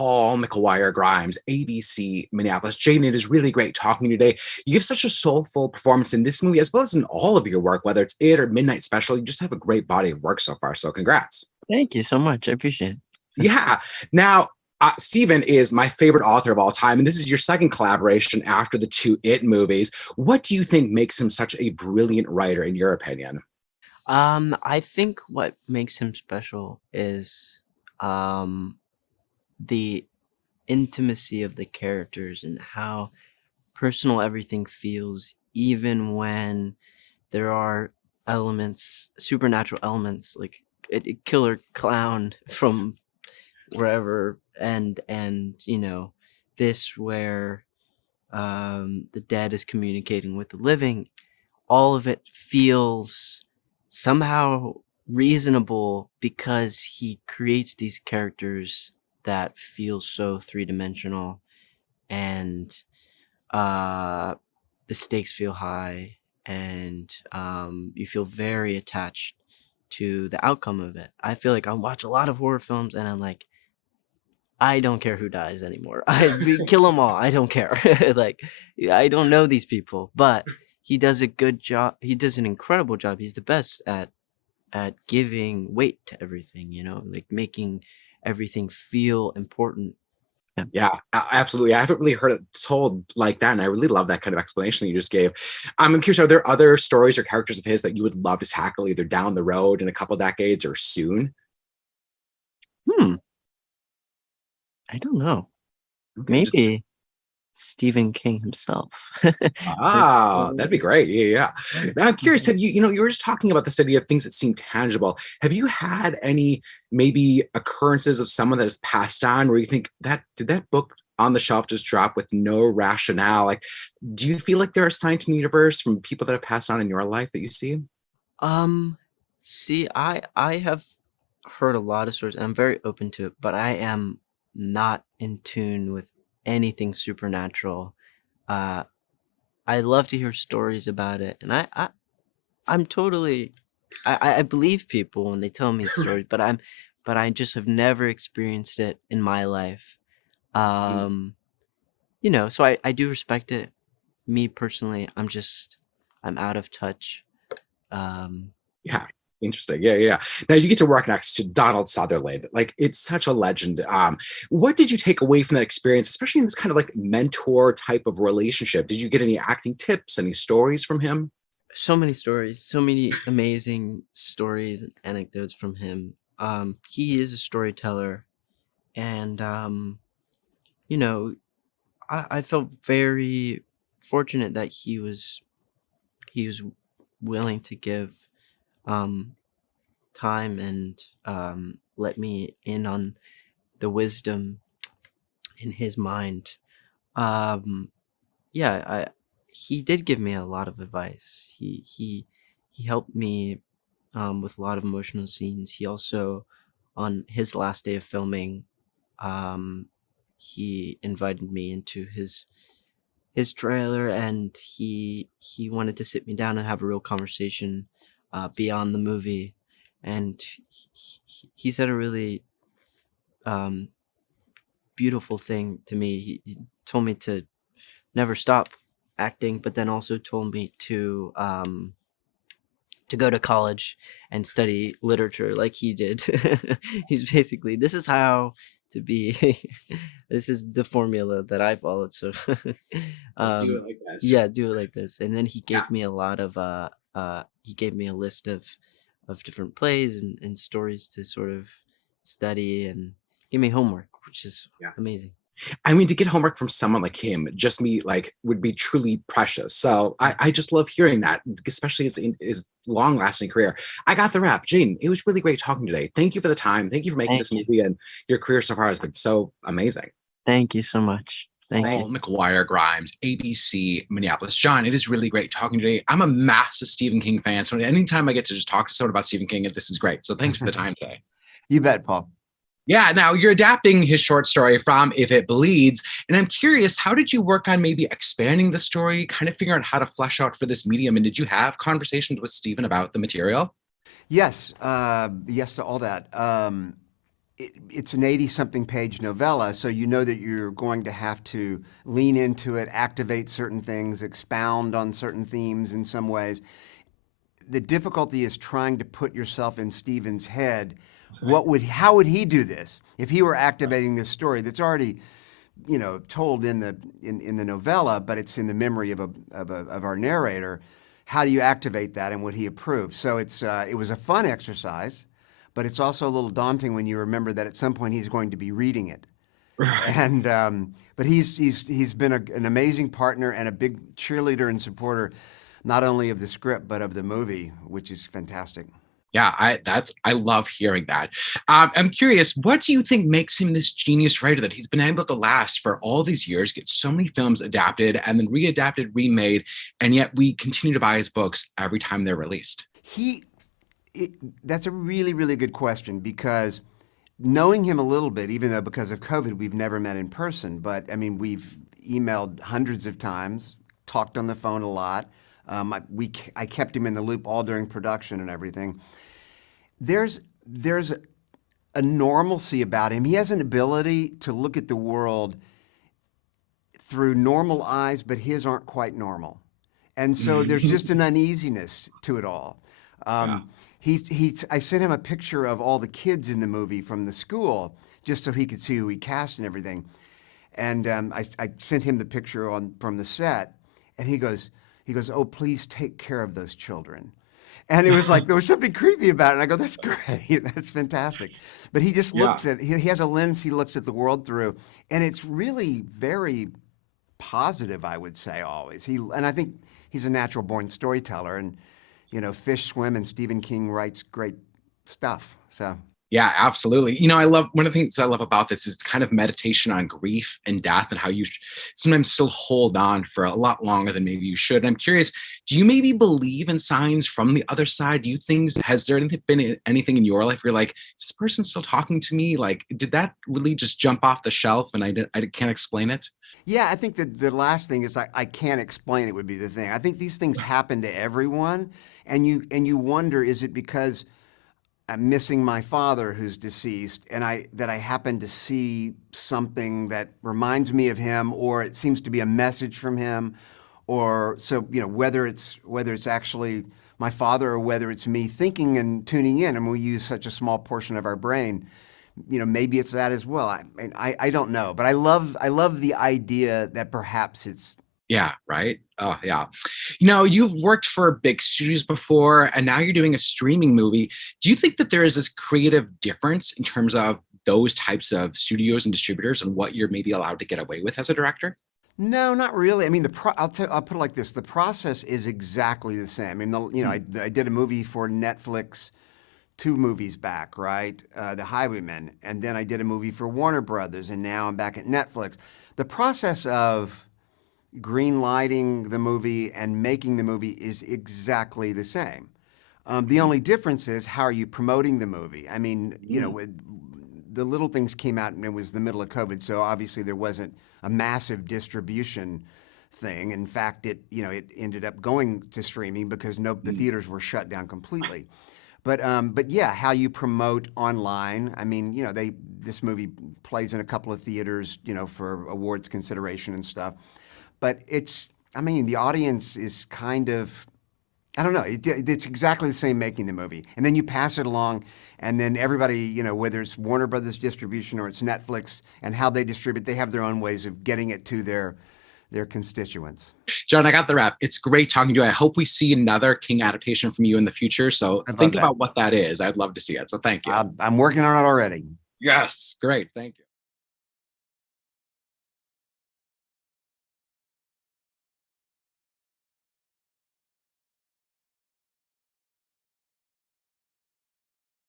Paul McGuire Grimes, ABC Minneapolis. Jaeden, it is really great talking to you today. You give such a soulful performance in this movie, as well as in all of your work, whether it's it or Midnight Special. You just have a great body of work so far. So congrats. Thank you so much. I appreciate it. Yeah. Now, Stephen is my favorite author of all time, and this is your second collaboration after the two It movies. What do you think makes him such a brilliant writer, in your opinion? I think what makes him special is um the intimacy of the characters and how personal everything feels, even when there are elements, supernatural elements, like a killer clown from wherever, and this where the dead is communicating with the living. All of it feels somehow reasonable because he creates these characters that feel so three-dimensional, and uh the stakes feel high, and you feel very attached to the outcome of it. I feel like I watch a lot of horror films and I'm like, I don't care who dies anymore. Kill them all. I don't care. Like, I don't know these people, but he does a good job. He does an incredible job. He's the best at giving weight to everything, like making everything feel important. Yeah. Yeah, absolutely. I haven't really heard it told like that, and I really love that kind of explanation you just gave. I'm curious, are there other stories or characters of his that you would love to tackle either down the road in a couple decades or soon? Hmm. I don't know. Okay, just Maybe Stephen King himself. that'd be great. Yeah, yeah. Now I'm curious, have you were just talking about this idea of things that seem tangible. Have you had any maybe occurrences of someone that has passed on where you think that did that book on the shelf just drop with no rationale? Like, do you feel like there are signs in the universe from people that have passed on in your life that you see? Um, See, I have heard a lot of stories, and I'm very open to it, but I am not in tune with anything supernatural. Uh, I love to hear stories about it, and I'm totally, I believe people when they tell me stories, but I just have never experienced it in my life. Um, so I do respect it. Me personally, I'm out of touch. Um, Yeah. Interesting. Yeah, yeah. Now you get to work next to Donald Sutherland. Like it's such a legend. What did you take away from that experience, especially in this kind of like mentor type of relationship? Did you get any acting tips, any stories from him? so many stories, so many amazing stories and anecdotes from him. He is a storyteller, and you know, I felt very fortunate that he was willing to give um time and let me in on the wisdom in his mind. Um, yeah, he did give me a lot of advice. He helped me with a lot of emotional scenes. He also, on his last day of filming, um, he invited me into his trailer, and he wanted to sit me down and have a real conversation beyond the movie. And he said a really um, beautiful thing to me. He told me to never stop acting, but then also told me to go to college and study literature like he did. He's basically, this is how to be. This is the formula that I followed. So, Do um, it like this. yeah, do it like this. And then he Yeah. gave me a lot of he gave me a list of different plays and stories to sort of study, and give me homework, which is Yeah. amazing. I mean, to get homework from someone like him, just me like would be truly precious. So I just love hearing that, especially in his long lasting career. I got the rap. Jaeden, it was really great talking today. Thank you for the time. Thank you for making Thank this you. movie, and your career so far has been so amazing. Thank you so much. Thank you. Paul McGuire Grimes, ABC Minneapolis. John, it is really great talking today. I'm a massive Stephen King fan. So anytime I get to just talk to someone about Stephen King, this is great. So thanks for the time today. You bet, Paul. Yeah, now you're adapting his short story from If It Bleeds. And I'm curious, how did you work on maybe expanding the story, kind of figuring out how to flesh out for this medium? And did you have conversations with Stephen about the material? Yes, yes to all that. it's an 80-something page novella, so you know that you're going to have to lean into it, activate certain things, expound on certain themes in some ways. The difficulty is trying to put yourself in Stephen's head. How would he do this if he were activating this story that's already, told in the novella, but it's in the memory of our narrator? How do you activate that, and would he approve? So it was a fun exercise, but it's also a little daunting when you remember that at some point he's going to be reading it. Right. And but he's been an amazing partner and a big cheerleader and supporter, not only of the script but of the movie, which is fantastic. Yeah, I love hearing that. I'm curious, what do you think makes him this genius writer that he's been able to last for all these years, get so many films adapted and then readapted, remade, and yet we continue to buy his books every time they're released? He that's a really, really good question, because knowing him a little bit, even though because of COVID we've never met in person, but I mean we've emailed hundreds of times, talked on the phone a lot. I kept him in the loop all during production and everything. There's a normalcy about him. He has an ability to look at the world through normal eyes, but his aren't quite normal. And so there's just an uneasiness to it all. Yeah. I sent him a picture of all the kids in the movie from the school just so he could see who he cast and everything. And I sent him the picture from the set, and he goes, "Oh, please take care of those children." And it was like there was something creepy about it. And I go, "That's great, that's fantastic." But he just Yeah. looks at he has a lens he looks at the world through, and it's really very positive, I would say, always. And I think he's a natural born storyteller, and fish swim, and Stephen King writes great stuff. So Yeah, absolutely. I love one of the things I love about this is kind of meditation on grief and death and how you sometimes still hold on for a lot longer than maybe you should. I'm curious, do you maybe believe in signs from the other side? Do you think, has there been anything in your life where you're like, is this person still talking to me? Like, did that really just jump off the shelf and I can't explain it? yeah, I think that the last thing is I can't explain it would be the thing. I think these things happen to everyone, and you wonder, is it because I'm missing my father who's deceased, and I happen to see something that reminds me of him, or it seems to be a message from him, or so whether it's actually my father or whether it's me thinking and tuning in, and we use such a small portion of our brain. Maybe it's that as well. I don't know, but I love the idea that perhaps it's. Yeah, right. Oh, yeah. You've worked for big studios before, and now you're doing a streaming movie. Do you think that there is this creative difference in terms of those types of studios and distributors and what you're maybe allowed to get away with as a director? No, not really. I mean, I'll put it like this: the process is exactly the same. I mean, I did a movie for Netflix 2 movies back, right? The Highwaymen, and then I did a movie for Warner Brothers, and now I'm back at Netflix. The process of green lighting the movie and making the movie is exactly the same. The only difference is how are you promoting the movie? I mean, the little things came out and it was the middle of COVID, so obviously there wasn't a massive distribution thing. In fact, it ended up going to streaming because the theaters were shut down completely. But yeah, how you promote online. I mean, this movie plays in a couple of theaters, for awards consideration and stuff. But the audience is kind of, I don't know, it's exactly the same making the movie. And then you pass it along, and then everybody, whether it's Warner Brothers distribution or it's Netflix and how they distribute, they have their own ways of getting it to their constituents. John, I got the wrap. It's great talking to you. I hope we see another King adaptation from you in the future. So I love think that. about what that is. I'd love to see it. So thank you. I'm working on it already. Yes, great. Thank you.